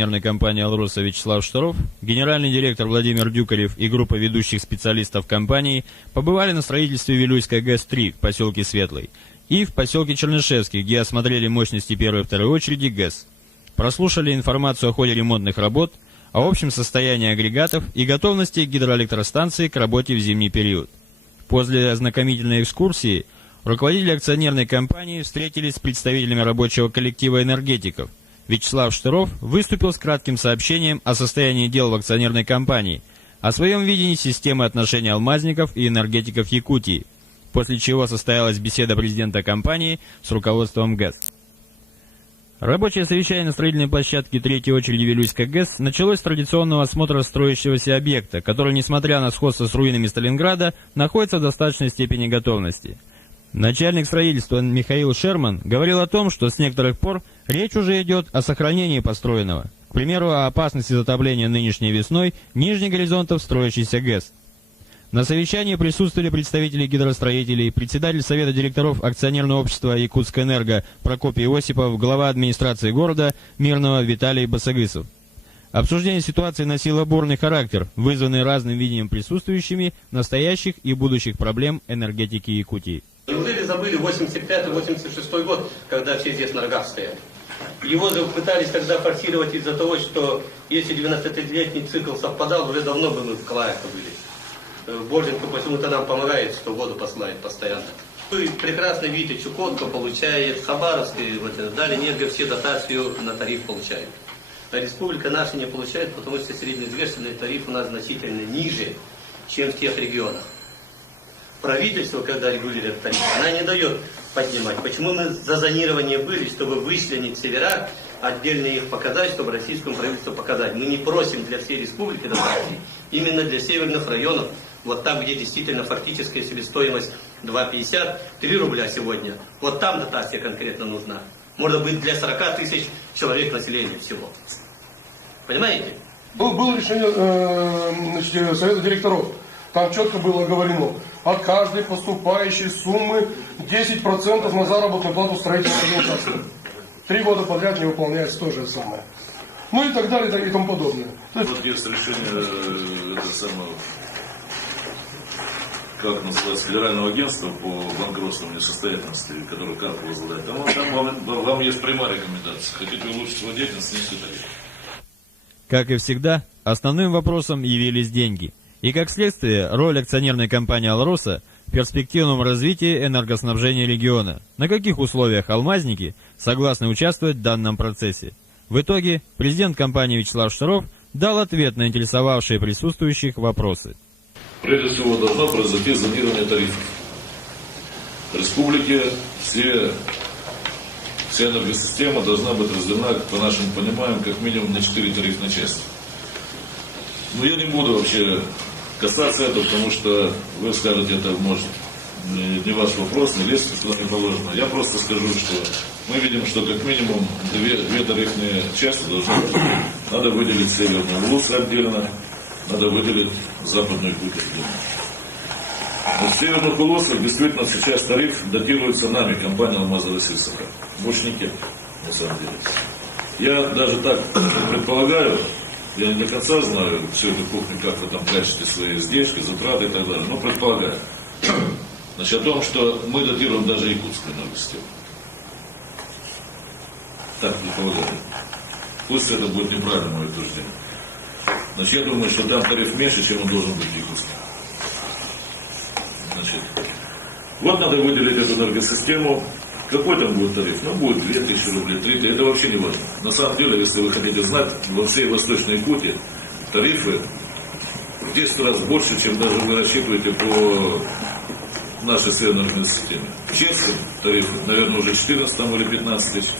Компании «Алроса» Вячеслав Штаров, генеральный директор Владимир Дюкарев и группа ведущих специалистов компании побывали на строительстве Вилюйской ГЭС-3 в поселке Светлый и в поселке Чернышевский, где осмотрели мощности первой и второй очереди ГЭС. Прослушали информацию о ходе ремонтных работ, о общем состоянии агрегатов и готовности гидроэлектростанции к работе в зимний период. После ознакомительной экскурсии руководители акционерной компании встретились с представителями рабочего коллектива энергетиков. Вячеслав Штаров выступил с кратким сообщением о состоянии дел в акционерной компании, о своем видении системы отношений алмазников и энергетиков Якутии, после чего состоялась беседа президента компании с руководством ГЭС. Рабочее совещание на строительной площадке третьей очереди Вилюйской ГЭС началось с традиционного осмотра строящегося объекта, который, несмотря на сходство с руинами Сталинграда, находится в достаточной степени готовности. Начальник строительства Михаил Шерман говорил о том, что с некоторых пор речь уже идет о сохранении построенного. К примеру, о опасности затопления нынешней весной нижних горизонтов строящейся ГЭС. На совещании присутствовали представители гидростроителей, председатель Совета директоров акционерного общества «Якутскэнерго» Прокопий Осипов, глава администрации города Мирного Виталий Басагысов. Обсуждение ситуации носило бурный характер, вызванный разным видением присутствующими настоящих и будущих проблем энергетики Якутии. Неужели забыли 85-86 год, когда все здесь на ногах стояли? Его же пытались тогда форсировать из-за того, что если 93-летний цикл совпадал, уже давно бы мы в Калаях-то были. Борзенко почему-то нам помогает, что воду посылает постоянно. Вы прекрасно видите, Чукотка получает, Хабаровский, Дальненерго все дотацию на тариф получают. А республика наша не получает, потому что средневзвешенный тариф у нас значительно ниже, чем в тех регионах. Правительство, когда регулирует тариф, она не дает поднимать. Почему мы за зонирование были, чтобы вычленить севера, отдельно их показать, чтобы российскому правительству показать. Мы не просим для всей республики дотации, именно для северных районов, вот там, где действительно фактическая себестоимость 2,50, 3 рубля сегодня, вот там дотация конкретно нужна. Может быть, для 40 тысяч человек населения всего. Понимаете? Было решение Совета директоров. Там четко было оговорено, от каждой поступающей суммы 10% на заработную плату строительной организации. 3 года подряд не выполняется то же самое. Ну и так далее и тому подобное. Вот есть решение как называется, Федерального агентства по банкротству и несостоятельности, которое Карпов возглавляет. Там вам есть прямая рекомендация. Хотите улучшить свою деятельность, снизьте тариф. Как и всегда, основным вопросом явились деньги. И, как следствие, роль акционерной компании «Алроса» в перспективном развитии энергоснабжения региона. На каких условиях алмазники согласны участвовать в данном процессе. В итоге, президент компании Вячеслав Штаров дал ответ на интересовавшие присутствующих вопросы. Прежде всего, должно произойти зонирование тарифов. В республике вся энергосистема должна быть разделена, по нашему пониманию, как минимум на 4 тарифные части. Но я не буду вообще касаться этого, потому что вы скажете, это может не ваш вопрос, не лезть туда не положено. Я просто скажу, что мы видим, что как минимум две тарифные части должны быть. Надо выделить Северную Улус отдельно, надо выделить Западную Якутию отдельно. В Северных Улусах действительно сейчас тариф датируется нами, компания «Алмазовая Сельсаха». Больше никем, на самом деле. Я даже так предполагаю, я не до конца знаю всю эту кухню, как вы там прячете свои издержки, затраты и так далее, но предполагаю. Значит, о том, что мы датируем даже якутскую энергосистему. Так предполагаю. Пусть это будет неправильное мое утверждение. Значит, я думаю, что там тариф меньше, чем он должен быть в Якутске. Значит, вот надо выделить эту энергосистему. Какой там будет тариф? Ну, будет 2000 рублей, 3000, это вообще не важно. На самом деле, если вы хотите знать, во всей Восточной Якутии тарифы в 10 раз больше, чем даже вы рассчитываете по нашей северной энергосистеме. В Чешском тарифы, наверное, уже 14 или 15 тысяч.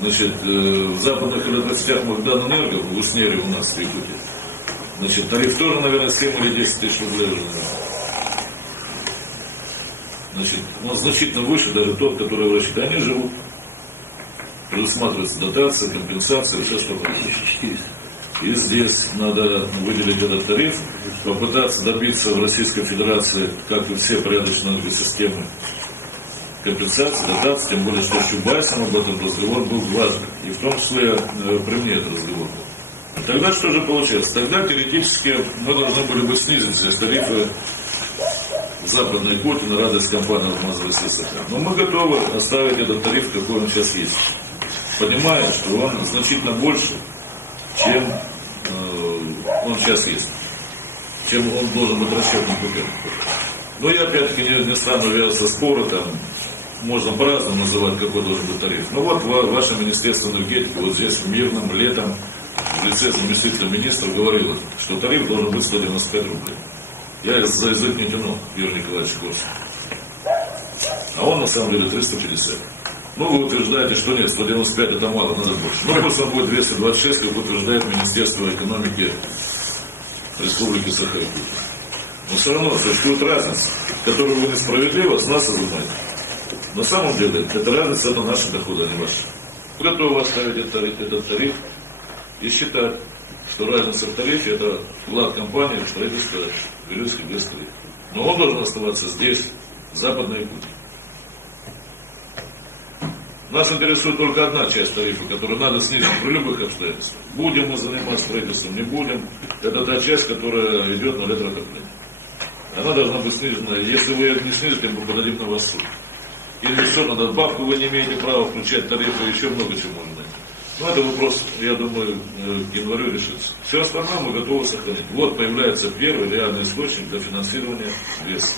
Значит, в западных электросетях Магданэнерго, в Уснере у нас в Якутии, значит, тариф тоже, наверное, 7 или 10 тысяч рублей уже. Значит, он значительно выше даже тот, который в расчете. Они живут. Предусматривается дотация, компенсация, все что угодно. И здесь надо выделить этот тариф, попытаться добиться в Российской Федерации, как и все порядочные энергосистемы, компенсации, дотации, тем более, что с Чубайсом об этом разговор был дважды, и в том числе при мне этот разговор был. Тогда что же получается? Тогда теоретически мы должны были бы снизить здесь тарифы в Западной Якутии на радость компании «Алмазовый СССР». Но мы готовы оставить этот тариф, какой он сейчас есть, понимая, что он значительно больше, чем он сейчас есть, чем он должен быть расчетным путем. Но я опять-таки не стану вязаться споры, там можно по-разному называть, какой должен быть тариф. Но вот ваше Министерство энергетики вот здесь мирным летом в лице заместителя министра говорило, что тариф должен быть 195 рублей. Я за язык не тянул, Юрий Николаевич Корсун. А он на самом деле 350. Ну, вы утверждаете, что нет, 195 это мало, надо больше. Ну, пусть он будет 226, как утверждает Министерство экономики Республики Саха-Якутия. Но все равно существует разница, которую вы несправедливо с нас изымаете. На самом деле, эта разница, это наши доходы, а не ваши. Мы готовы оставить этот тариф и считать, что разница в тарифе – это вклад компании в строительство Вилюйской ГЭС-3. Но он должен оставаться здесь, в Западной Якутии. Нас интересует только одна часть тарифа, которую надо снизить при любых обстоятельствах. Будем мы заниматься строительством, не будем. Это та часть, которая идет на электроотопление. Она должна быть снижена. Если вы ее не снизите, мы подадим на вас суд. Или еще на надбавку вы не имеете права включать тарифы, еще много чего можно найти. Но это вопрос, я думаю, к январю решится. Все остальное мы готовы сохранить. Вот появляется первый реальный источник для финансирования ГЭС.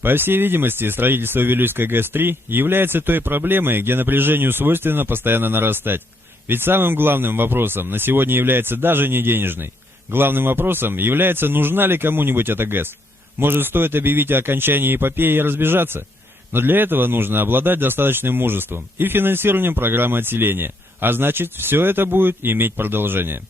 По всей видимости, строительство Вилюйской ГЭС-3 является той проблемой, где напряжению свойственно постоянно нарастать. Ведь самым главным вопросом на сегодня является даже не денежный. Главным вопросом является, нужна ли кому-нибудь эта ГЭС. Может, стоит объявить о окончании эпопеи и разбежаться? Но для этого нужно обладать достаточным мужеством и финансированием программы отселения. А значит, все это будет иметь продолжение.